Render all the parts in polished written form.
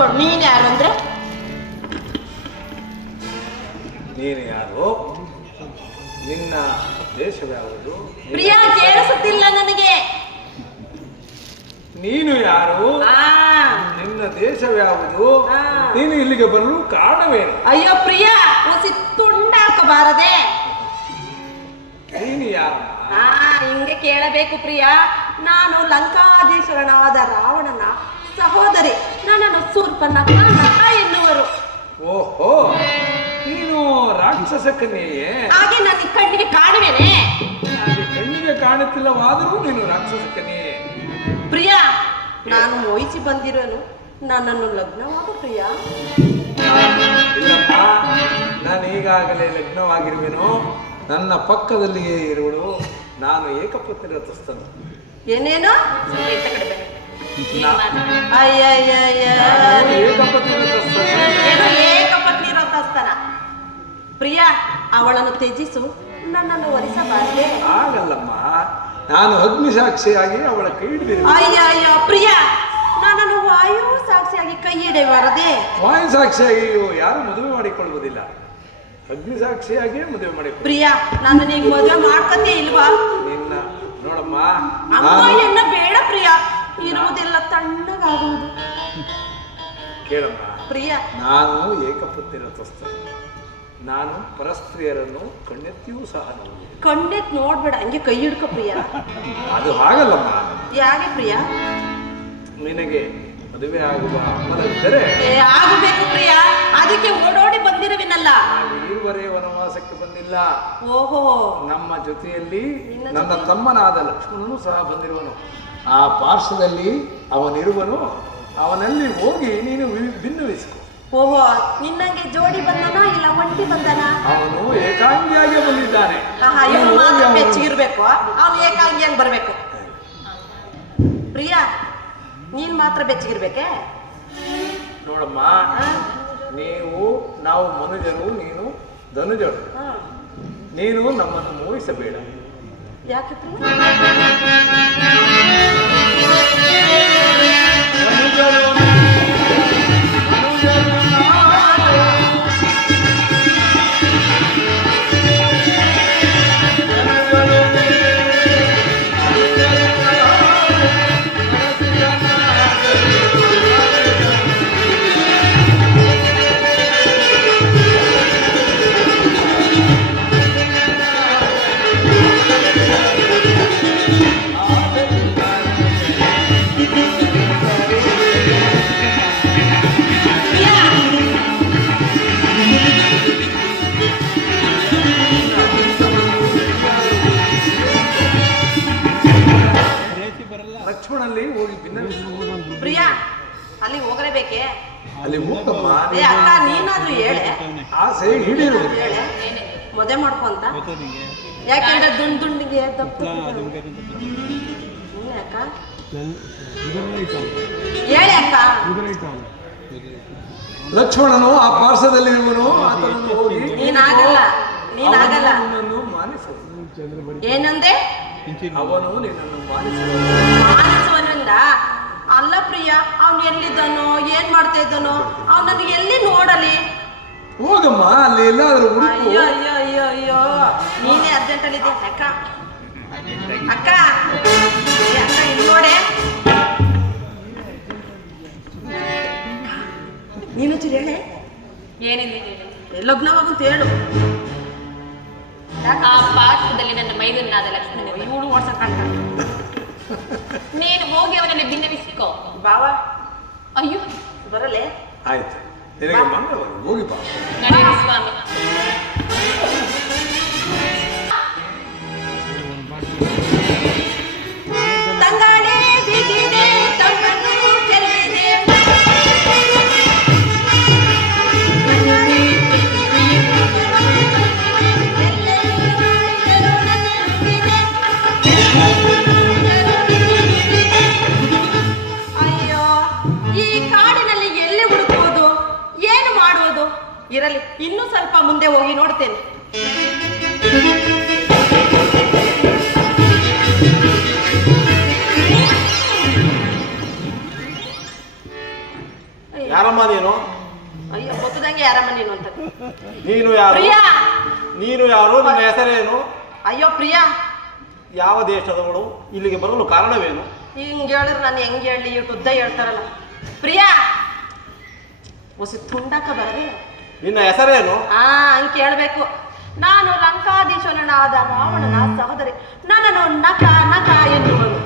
ಕೂತ್ಕೊಂಡು ನೀನ್ ಯಾರು ಅಂದ್ರೆ? ನೀನು ಯಾರು? ನಿನ್ನ ದೇಶವ್ಯಾವುದು? ಪ್ರಿಯಾ ಕೇಳಿಸುತ್ತಿಲ್ಲ ನನಗೆ. ನೀನು ಯಾರು? ನಿನ್ನ ದೇಶವ್ಯಾವುದು? ನೀನು ಇಲ್ಲಿಗೆ ಬರಲು ಕಾರಣವೇನು? ಅಯ್ಯೋ ಪ್ರಿಯಾ, ಹೊಸಿ ತುಂಡಾಕಬಾರದೆ. ನೀನು ಯಾರು? ಹಿಂಗೆ ಕೇಳಬೇಕು ಪ್ರಿಯಾ. ನಾನು ಲಂಕಾಧೀಶ್ವರನಾದ ರಾವಣನ ಸಹೋದರಿ. ನನ್ನನ್ನು ಶೂರ್ಪನಖ ಎನ್ನುವರು. ಓಹೋ, ನೀನು ರಾಕ್ಷಸ ಕನ್ಯೆಯೇ? ಹಾಗೆ ನನ್ನ ಕಣ್ಣಿಗೆ ಕಾಣುವೇನೆ? ಕಣ್ಣಿಗೆ ಕಾಣುತ್ತಿಲ್ಲವಾದರೂ ನೀನು ರಾಕ್ಷಸ ಕನ್ಯೆಯೇ? ಪ್ರಿಯಾ, ನಾನು ವಹಿಸಿ ಬಂದಿರೋನು. ನನ್ನನ್ನು ಲಗ್ನವಾದ ಪ್ರಿಯಾ? ಇಲ್ಲಪ್ಪ, ನಾನು ಈಗಾಗಲೇ ಲಗ್ನವಾಗಿರುವೆನು. ನನ್ನ ಪಕ್ಕದಲ್ಲಿಯೇ ಇರುವಳು. ನಾನು ಏಕಪತ್ನಿ ವ್ರತಸ್ಥನು. ಏನೇನು? ಏಕಪತ್ನಿ ವ್ರತಸ್ಥನ? ಪ್ರಿಯಾ, ಅವಳನ್ನು ತ್ಯಜಿಸು, ನನ್ನನ್ನು ವರಿಸಬಾರದೆ. ಆಗಲ್ಲಮ್ಮ, ನಾನು ಅಗ್ನಿ ಸಾಕ್ಷಿಯಾಗಿ ಅವಳ ಕೈ ಹಿಡಿದಿರುವೆ. ಅಯ್ಯಯ್ಯೋ ಪ್ರಿಯಾ, ನನ್ನನ್ನು ವಾಯು ಸಾಕ್ಷಿಯಾಗಿ ಕೈ ಹಿಡಿಯಬಾರದೆ. ವಾಯು ಸಾಕ್ಷಿಯಾಗಿಯೂ ಯಾರು ಮದುವೆ ಮಾಡಿಕೊಳ್ಳುವುದಿಲ್ಲ. ಅಗ್ನಿ ಸಾಕ್ಷಿಯಾಗಿಯೇ ಮದುವೆ ಮಾಡಿ. ಪ್ರಿಯಾ, ನಾನು ನೀಗ ಮದುವೆ ಮಾಡ್ಕತೆ ಇಲ್ವಾ? ನಿನ್ನ ನೋಡಮ್ಮ, ಅಮ್ಮ ಬೇಡ ಪ್ರಿಯಾ, ಇರುವುದೆಲ್ಲ ತಣ್ಣಗಾಗುವುದು. ಕೇಳಮ್ಮ ಪ್ರಿಯಾ, ನಾನು ಏಕಪತ್ನಿ ವ್ರತಸ್ಥ. ನಾನು ಪರಸ್ತ್ರೀಯರನ್ನು ಕಣ್ಣೆತ್ತಿಯೂ ಸಹ ಕಣ್ಣೆತ್ ನೋಡ್ಬೇಡ, ಹಂಗೆ ಕೈ ಹಿಡ್ಕೊ ಪ್ರಿಯಾ. ಅದು ಹಾಗಲ್ಲಮ್ಮ. ಯಾಕೆ ಪ್ರಿಯಾ? ನಿನಗೆ ಮದುವೆ ಆಗುವ ಹಮ್ಮಲವಿದ್ದರೆ ಆಗಬೇಕು ಪ್ರಿಯಾ, ಅದಕ್ಕೆ ಓಡೋಡಿ ಬಂದಿರುವಿನಲ್ಲ. ನಾನು ಈವರೆ ವನವಾಸಕ್ಕೆ ಬಂದಿಲ್ಲ. ಓಹೋ, ನಮ್ಮ ಜೊತೆಯಲ್ಲಿ ನನ್ನ ತಮ್ಮನಾದ ಲಕ್ಷ್ಮಣನು ಸಹ ಬಂದಿರುವನು. ಆ ಪಾರ್ಶ್ವದಲ್ಲಿ ಅವನಿರುವನು. ಅವನಲ್ಲಿ ಹೋಗಿ ನೀನು ಭಿನ್ನವಿಸಿಕೊ. ಓಹೋ, ನಿನ್ನಂಗೆ ಜೋಡಿ ಬಂದನ ಇಲ್ಲ ಒಂಟಿ ಬಂದನ? ಅವನು ಏಕಾಂಗಿಯಾಗಿ ಬಂದಿದ್ದಾನೆ. ಇವನು ಮಾತ್ರ ಬೆಚ್ಚಿಗಿರ್ಬೇಕು, ಅವನು ಏಕಾಂಗಿಯಾಗಿ ಬರ್ಬೇಕು. ಪ್ರಿಯಾ, ನೀನ್ ಮಾತ್ರ ಬೆಚ್ಚಗಿರ್ಬೇಕೆ? ನೋಡಮ್ಮ, ನಾವು ಮನುಜರು, ನೀನು ಧನುಜರು. ನೀನು ನಮ್ಮನ್ನು ಮೋಹಿಸಬೇಡ. ಯಾಕೆ ಲಕ್ಷ್ಮಣಲ್ಲಿ ಹೋಗಿ ಭಿನ್ನವಿಸು. ಪ್ರಿಯಾ, ಅಲ್ಲಿ ಹೋಗಲೇಬೇಕೆ? ಅಲ್ಲಿ ಹೋಗಮ್ಮ. ಅಕ್ಕ, ನೀನಾದ್ರೂ ಹೇಳೆ. ಆಸೆ ಈಡೇರು. ಹೇಳೆ, ಮದುವೆ ಮಾಡ್ಕೊಂತ. ಯಾಕೆಂದ್ರೆ ದುಂಡಿಗೆ ಅಕ್ಕ ಹೇಳಿ ಅಕ್ಕ. ಲಕ್ಷ್ಮಣನು ಆ ಪಾರ್ಶ್ವದಲ್ಲಿ ಇರುವನು. ಆತನನ್ನು ಹೋಗಿ ನೀನಾಗಲ್ಲ ಮಾನಿಸು. ಏನಂದೆ? ಅವನು ನಿನ್ನನ್ನು ಮಾನಿಸುವನಿಂದ ಅಲ್ಲ ಪ್ರಿಯಾ. ಅವನು ಎಲ್ಲಿದ್ದಾನೋ, ಏನ್ ಮಾಡ್ತಾ ಇದ್ದಾನೋ, ಅವ್ನು ನನಗೆ ಎಲ್ಲಿ ನೋಡಲಿ. ಹೋಗಮ್ಮ, ಅಲ್ಲಿ ಎಲ್ಲಾದ್ರೂ. ಅಯ್ಯೋ ಅಯ್ಯೋ ಅಯ್ಯೋ ಅಯ್ಯೋ, ನೀನೇ ಅರ್ಜೆಂಟ್ ಅಲ್ಲಿ ಇದ್ದೆ ಅಕ್ಕ. ಅಕ್ಕ ಅಕ್ಕ, ಇಲ್ಲಿ ನೋಡೆ. ನೀನು ಹೇಳೆ. ಏನಿಲ್ಲ, ಲಗ್ನವಾಗಂತ ಹೇಳು. ಆ ಪಾರ್ಶ್ವದಲ್ಲಿ ನನ್ನ ಮೈದುನಾದ ಲಕ್ಷ್ಮಣ ಇವಳು ಓಡ್ಸಕ್ಕಂತ. ನೀನು ಹೋಗಿ ಅವನಲ್ಲಿ ಭಿನ್ನವಿಸಿಕೋ. ಬಾವ ಅಯ್ಯೋ, ಬರಲೇ? ಆಯ್ತು, ನಿನಗೆ ಮಂಗಳವಾರ ಹೋಗಿ ಬಾ. ನಡೆಯಿರಿ ಸ್ವಾಮಿ. ತಂಗಾಳೆ ಬಿಗಿದೆ, ತಮ್ಮನು ಕೆರೆಯಿದೆ. ಅಯ್ಯೋ, ಈ ಕಾಡಿನಲ್ಲಿ ಎಲ್ಲಿ ಹುಡುಕುವುದು, ಏನು ಮಾಡುವುದು? ಇರಲಿ, ಇನ್ನೂ ಸ್ವಲ್ಪ ಮುಂದೆ ಹೋಗಿ ನೋಡ್ತೇನೆ. ಯಾರಮ್ಮ ನೀನು? ಅಯ್ಯೋ ಗೊತ್ತದಂಗೆ ಯಾರಮ್ಮ ನೀನು ಅಂತ. ನೀನು ಯಾರು? ಪ್ರಿಯಾ. ನೀನು ಯಾರು? ನಿನ್ನ ಹೆಸರೇನು? ಅಯ್ಯೋ ಪ್ರಿಯಾ. ಯಾವ ದೇಶದವಳು? ಇಲ್ಲಿಗೆ ಬರಲು ಕಾರಣವೇನು? ಹಿಂಗೆ ಹೇಳಿದ್ರೆ ನಾನು ಹೆಂಗೆ ಹೇಳಿ ಇಟ್ಟು ಉದ್ದ ಹೇಳ್ತಾರಲ್ಲ. ಪ್ರಿಯಾ ಹೊಸ ತುಂಡಾಕ ಬರದೆ. ನಿನ್ನ ಹೆಸರೇನು? ಹಂಗೆ ಕೇಳಬೇಕು. ನಾನು ಲಂಕಾಧೀಶ್ವರನಾದ ರಾವಣನ ಸಹೋದರಿ. ನನ್ನನ್ನು ನಕ ನಕ ಎನ್ನುವನು.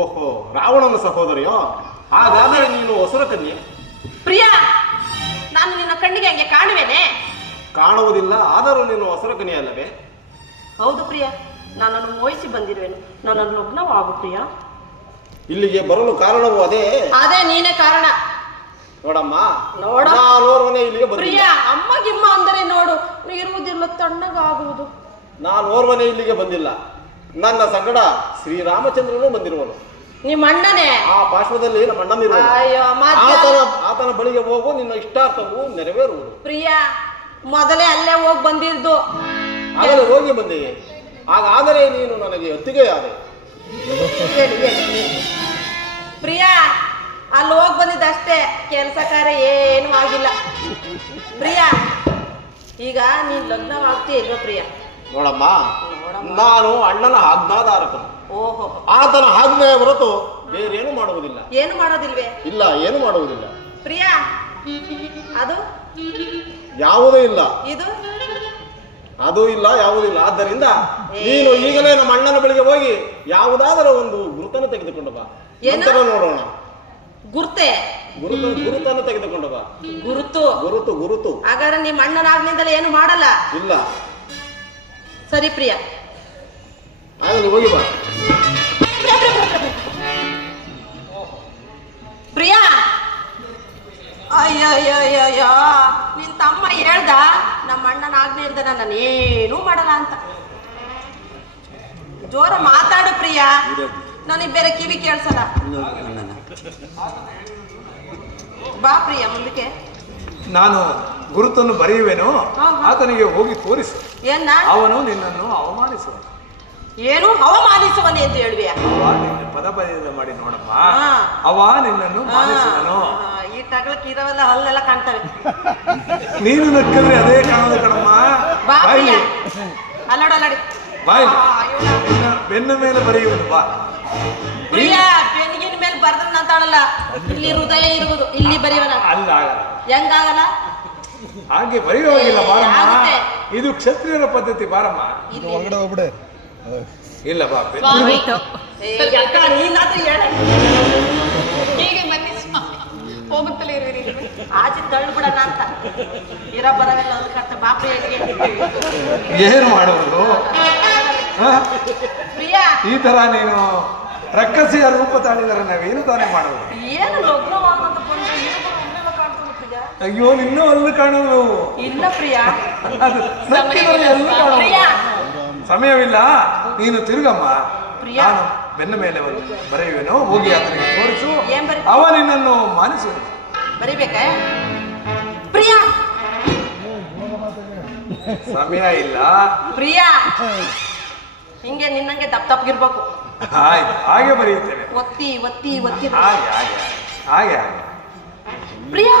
ಓಹೋ, ರಾವಣನ ಸಹೋದರಿಯೋ? ಹಾಗಾದರೆ ನೀನು ಹೊಸರ ಕನ್ಯೆ. ಪ್ರಿಯಾ, ನಾನು ನಿನ್ನ ಕಣ್ಣಿಗೆ ಹಂಗೆ ಕಾಣುವೇನೆ? ಕಾಣುವುದಿಲ್ಲ, ಆದರೂ ನೀನು ಹೊಸರ ಕನ್ಯೆ ಅಲ್ಲವೇ? ಹೌದು ಪ್ರಿಯಾ, ನನ್ನನ್ನು ಮೋಹಿಸಿ ಬಂದಿರುವೆನು. ನನ್ನನ್ನು ಲಗ್ನವಾಗು ಪ್ರಿಯಾ. ಇಲ್ಲಿಗೆ ಬರಲು ಕಾರಣವೂ ಅದೇ? ಅದೇ ನೀನೇ ಕಾರಣ. ನೋಡಮ್ಮ, ನೋಡ ನಾನೋರ್ವನೇ ಇಲ್ಲಿಗೆ ಬಂದಿಲ್ಲ. ಪ್ರಿಯಾ, ಅಮ್ಮ ಗಿಮ್ಮ ಅಂದರೆ ನೋಡು, ಇರುವುದಿಲ್ಲ, ತಣ್ಣಗಾಗುವುದು. ನಾನೋರ್ವನೇ ಇಲ್ಲಿಗೆ ಬಂದಿಲ್ಲ. ನನ್ನ ಸಂಗಡ ಶ್ರೀರಾಮಚಂದ್ರನು ಬಂದಿರುವನು. ನಿಮ್ಮ ಅಣ್ಣನೇ? ಆ ಪಾರ್ಶ್ವದಲ್ಲಿ ನಮ್ಮ ಅಣ್ಣನಿರುವನು. ಅಯ್ಯೋ ಆತನ ಬಳಿಗೆ ಹೋಗು, ನಿನ್ನ ಇಷ್ಟಾರ್ಥವು ನೆರವೇರುವುದು. ಪ್ರಿಯಾ, ಮೊದಲೇ ಅಲ್ಲೇ ಹೋಗಿ ಬಂದಿದ್ದು. ಆಗಲೇ ಹೋಗಿ ಬಂದೆ. ಹಾಗಾದರೆ ನೀನು ನನಗೆ ಹೊತ್ತಿಗೆ ಆದೆ. ಪ್ರಿಯಾ, ಅಲ್ಲಿ ಹೋಗಿ ಬಂದಿದ್ದಷ್ಟೇ, ಕೆಲಸ ಕಾರ್ಯ ಏನೂ ಆಗಿಲ್ಲ. ಪ್ರಿಯಾ, ಈಗ ನೀನ್ ಲಗ್ನವಾಗ್ತೀಯ ಇಲ್ವಾ ಪ್ರಿಯಾ? ನೋಡಮ್ಮ, ನಾನು ಅಣ್ಣನ ಆಜ್ಞಾಧಾರಕನು. ಓಹೋ. ಆತನ ಆಜ್ಞೆಯ ಹೊರತು ಬೇರೇನು ಮಾಡುವುದಿಲ್ಲ. ಏನು ಮಾಡೋದಿಲ್ವೇ? ಇಲ್ಲ, ಏನು ಮಾಡುವುದಿಲ್ಲ. ಪ್ರಿಯಾ, ಅದು ಯಾವುದೂ ಇಲ್ಲ. ಇದು ಅದು ಇಲ್ಲ, ಯಾವುದಿಲ್ಲ. ಆದ್ದರಿಂದ ನೀನು ಈಗಲೇ ನಮ್ಮ ಅಣ್ಣನ ಬಳಿಗೆ ಹೋಗಿ ಯಾವುದಾದರೂ ಒಂದು ಗುರುತನ್ನು ತೆಗೆದುಕೊಂಡು ಬಾ. ನಂತರ ನೋಡೋಣ. ಗುರ್ತೆ? ಗುರುತನ್ನು ತೆಗೆದುಕೊಂಡು ಬಾ. ಗುರುತು? ಗುರುತು ಗುರುತು. ಹಾಗಾದ್ರೆ ನಿಮ್ಮ ಅಣ್ಣನಾಗ್ಲಿಂದಲೇ ಏನು ಮಾಡಲ್ಲ? ಇಲ್ಲ. ಸರಿ ಪ್ರಿಯಾ, ಆಗಲಿ, ಹೋಗಿ ಬಾ. ಪ್ರಿಯಾ, ಅಯ್ಯಯ್ಯಯ್ಯಯ್ಯೋ, ನಿನ್ ತಮ್ಮ ಹೇಳ್ದ ನಮ್ಮ ಅಣ್ಣನ ಆಜ್ಞೆ ಇಲ್ದ ನಾನು ಏನೂ ಮಾಡಲ್ಲ ಅಂತ. ಜೋರ ಮಾತಾಡು ಪ್ರಿಯಾ, ನನಗೆ ಬೇರೆ ಕಿವಿ ಕೇಳ್ಸಲ್ಲ. ಬಾ ಪ್ರಿಯಾ ಮುಂದಕ್ಕೆ. ನಾನು ಗುರುತನ್ನು ಬರೆಯುವೆನು, ಆತನಿಗೆ ಹೋಗಿ ತೋರಿಸು. ಏನ? ಅವನು ನಿನ್ನನ್ನು ಅವಮಾನಿಸುವ. ಏನು ಅವಮಾನಿಸುವನೆ ಎಂದು ಹೇಳುವೆ? ಅವ ನಿನ್ನ ಪದ ಬರೆಯದ ಮಾಡಿ ನೋಡಮ್ಮ. ಅವ ನಿನ್ನನ್ನು ಮಾನಿಸುವನು. ಈ ತಗಳಕ್ಕೆ ಇರೋವೆಲ್ಲ ಹಲ್ಲೆಲ್ಲ ಕಾಣ್ತವೆ. ನೀನು ನಕ್ಕಂದ್ರೆ ಅದೇ ಕಾಣೋದು ಕಣಮ್ಮ. ಬಾ ಪ್ರಿಯಾ, ಅಲ್ಲಾಡಿ ಬಾಯ್, ಬೆನ್ನ ಮೇಲೆ ಬರೆಯುವನು. ಬಾ ಪ್ರಿಯಾ, ಬೆನ್ನಿಗಿನ ಮೇಲೆ ಬರ್ದ್ರೆ ನಂತಾಳಲ್ಲ, ಇಲ್ಲಿ ಹೃದಯ ಇರುವುದು, ಇಲ್ಲಿ ಬರೆಯುವನ. ಅಲ್ಲ, ಆಗಲ್ಲ. ಹೆಂಗಾಗಲ್ಲ? ಹಾಗೆ ಬರೆಯುವಾಗಿಲ್ಲ ಬಾರಮ್ಮ. ಇದು ಕ್ಷತ್ರಿಯರ ಪದ್ಧತಿ. ಬಾರಮ್ಮ, ಹೊರಗಡೆ ಹೋಗ್ಬಿಡೆ. ಇಲ್ಲ ಬಾ. ಸ್ವಾಮಿ, ನೀನಾದ್ರೂ ಹೇಳ. ಹೀಗೆ ಬನ್ನಿ ಸ್ವಾಮಿ, ಹೋಗುತ್ತಲೇ ಇರುವಿರಿ. ಆಚೆ ತಳ್ಳಿಬಿಡೋಣ ಅಂತ ಇರ ಬರವೆಲ್ಲ ಒಂದು ಕರ್ತ ಬಾಪ್ರಿ ಏನು ಮಾಡುವುದು? ಪ್ರಿಯಾ, ಈ ತರ ನೀನು ರಕ್ಕಸಿಯ ರೂಪ ತಾಳಿದರೆ ನಾವೇನು ತಾನೇ ಮಾಡುವುದು? ಏನು ಲಗ್ನವಾಗಂತ ಬಂದ್ರೆ ಒಮ್ಮೆಲ್ಲ ಕಾಣ್ತದೆ ಪ್ರಿಯಾ. ಅಯ್ಯೋ, ನಿನ್ನೂ ಅಲ್ಲೂ ಕಾಣುವುದು. ಇಲ್ಲ ಪ್ರಿಯಾ, ಅದು ನಕ್ಕಿದರೆ ಎಲ್ಲೂ ಕಾಣುವುದು. ಪ್ರಿಯಾ ಸಮಯವಿಲ್ಲ, ನೀನು ತಿರುಗಮ್ಮ. ಪ್ರಿಯಾ, ನಾನು ಬೆನ್ನ ಮೇಲೆ ಬರೆಯುವೆನು, ಹೋಗಿ ಆತನಿಗೆ ತೋರಿಸು. ಅವ ನಿನ್ನನ್ನು ಮಾನಿಸುವುದು. ಬರಿಬೇಕಾ ಪ್ರಿಯಾ? ಸಮಯ ಇಲ್ಲ ಪ್ರಿಯಾ, ಹಿಂಗೆ ನಿನ್ನಂಗೆ ದಪ್ಪಗಿರ್ಬೇಕು. ಆಯ್ತು, ಹಾಗೆ ಬರೆಯುತ್ತೇನೆ. ಒತ್ತಿ ಒತ್ತಿ ಒತ್ತಿ. ಹಾಗೆ ಹಾಗೆ ಹಾಗೆ ಹಾಗೆ. ಪ್ರಿಯಾ,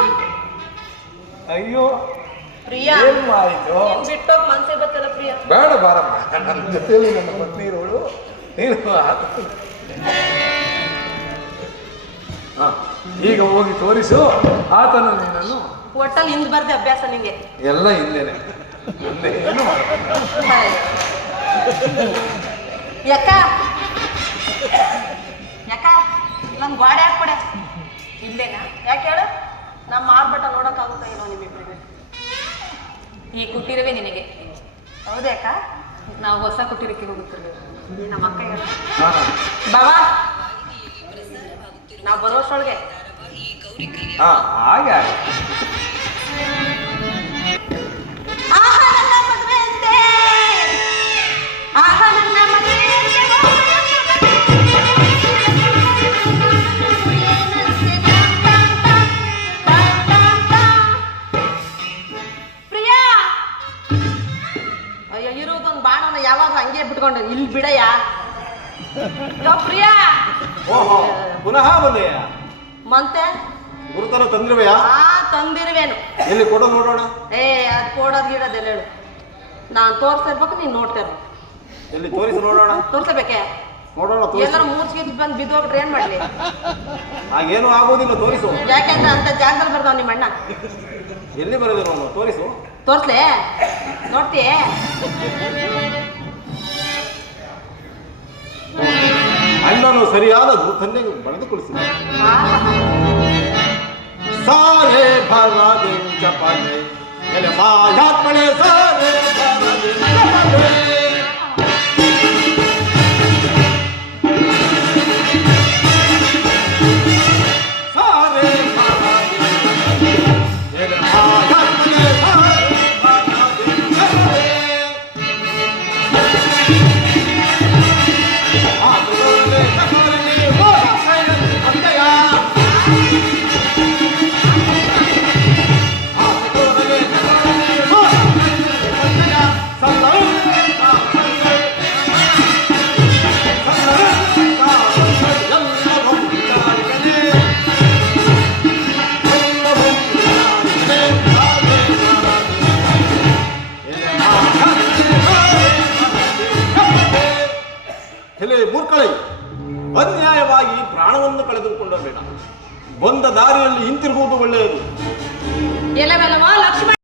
ಅಯ್ಯೋ ಪ್ರಿಯಾ, ಏನು ಆಯ್ತು? ಬಿಟ್ಟೋಗ್ ಮನ್ಸೆ ಬರ್ತಲ್ಲ ಪ್ರಿಯಾ. ಬೇಡ ಬಾರಮ್ಮ, ನನ್ನ ಜೊತೆಯಲ್ಲಿ ನನ್ನ ಪತ್ನಿ ಇರೋಳು. ನೀನು ಈಗ ಹೋಗಿ ತೋರಿಸು, ಆತನು ನಿನ್ನನ್ನು. ಒಟ್ಟಲ್ಲಿ ಹಿಂದ್ ಬರ್ದೆ ಅಭ್ಯಾಸ ನಿಂಗೆ ಎಲ್ಲ ಹಿಂದೆನೆ. ಮುಂದೆ ಏನು ಯಾಕ ಯಾಕ ಇಲ್ಲೊಂದು ಗಾಡಿ ಹಾಕ್ಬಿಡೆ ಇಲ್ಲೇನಾ? ಯಾಕೆ ಹೇಳು? ನಮ್ಮ ಮಾರ್ಬಟ್ಟ ನೋಡೋಕ್ಕಾಗುತ್ತಾ ಇಲ್ಲೋ ನಿಮ್ಮಿಬ್ಬರಿಗೆ? ಈ ಕುಟೀರವೇ ನಿನಗೆ. ಹೌದ್ಯಾಕ? ನಾವು ಹೊಸ ಕುಟೀರಕ್ಕೆ ಹೋಗುತ್ತೇವೆ. ಈ ನಮ್ಮ ಅಕ್ಕ ಹೇಳ ಬಾಬಾ, ನಾವು ಬರೋಷ್ಟೊಳಗೆ. ಹಾಗೆ ಹಾಗೆ. ಆಹಾ ನನ್ನ ಮದುವೆ ಅಂತೆ, ಆಹಾ ನನ್ನ ಮದುವೆ ಅಂತೆ. ಪ್ರಿಯಾ, ಅಯ್ಯೋ ಇರೋದೊಂದು ಬಾಣನ ಯಾವಾಗ ಹಂಗೆ ಬಿಟ್ಕೊಂಡು ಇಲ್ಲಿ ಬಿಡಯ್ಯ. ಪ್ರಿಯಾ, ಓಹೋ, ಪುನಃ ಬಂದೆಯ? ಮಂತೆ ಗುರುತನ ತಂದಿರುವೆಯಾ? ತಂದಿರುವೇನು. ಎಲ್ಲಿ ಕೊಡು ನೋಡೋಣ. ಅದು ಕೊಡೋದು ಗಿಡೋದೆಲ್ಲ ಹೇಳು. ನಾನು ತೋರಿಸ್ತಿರ್ಬೇಕು, ನೀನು ನೋಡ್ತಿರ್ಬೇಕು. ಎಲ್ಲಿ ತೋರಿಸಿ ನೋಡೋಣ. ತೋರ್ಸಬೇಕೆ? ನೋಡೋಣ ತೋರಿಸು. ಎಲ್ಲರೂ ಮೂರ್ಚಿಗೆ ಬಂದು ಬಿದ್ದೋಗ್ಬಿಟ್ರೆ ಏನ್ ಮಾಡ್ಲಿ? ಹಾಗೇನು ಆಗೋದಿಲ್ಲ, ತೋರಿಸು. ಯಾಕೆಂದ್ರೆ ಅಂತ ಜಾಗದಲ್ಲಿ ಬರ್ತಾವ ನಿಮ್ಮ ಅಣ್ಣ. ಎಲ್ಲಿ ಬರೋದಿಲ್ಲ ಅವನು, ತೋರಿಸು. ತೋರ್ಸ್ಲೇ? ನೋಡ್ತೀಯೇ? ಅಣ್ಣನು ಸರಿಯಾದ ಗುರುತನ್ನೇ ಬರೆದುಕೊಳಿಸಿದ. ಸಾರೆ ಭರದೆ ಚಪಲೆ ಎಲೆ ಮಾಯಾತ್ಮಳೆ ಸಾರೆ ಭರದೆ ಚಪಲೆ. ಸಾರೆ ಭರದೆ ಎಲೆ ಮಾಯಾತ್ಮಳೆ ಸಾರೆ ಭರದೆ ಚಪಲೆ. ಆತುರಲೆ ಚಪಲೆ ಹೋಗ ಕೈಯಲ್ಲಿ ಅಂತೆಯ. ಆತುರಲೆ ಚಪಲೆ ಹೋಗ ಕೈಯಲ್ಲಿ ಅಂತೆಯ. ಸಲ್ಲರೆ ಕಾಪಲೆ ಸಲ್ಲರೆ ಕಾಪಲೆ ಎಲ್ಲವೂ ಜಾರಿಗನೆ ಎಲ್ಲವೂ ಜಾರಿಗನೆ ಸಾರೆ ಭರದೆ ಎಲೆ ಮಾಯಾತ್ಮಳೆ ಸಾರೆ ಭರದೆ ಚಪಲೆ. ಎಲೆ ಮೂರ್ಖಳೇ, ಅನ್ಯಾಯವಾಗಿ ಪ್ರಾಣವನ್ನು ಕಳೆದುಕೊಂಡ ಬೇಡ. ಬಂದ ದಾರಿಯಲ್ಲಿ ಹಿಂತಿರುಗುವುದು ಒಳ್ಳೆಯದು. ಎಲ್ಲವೆಲ್ಲವ ಲಕ್ಷ್ಮಣ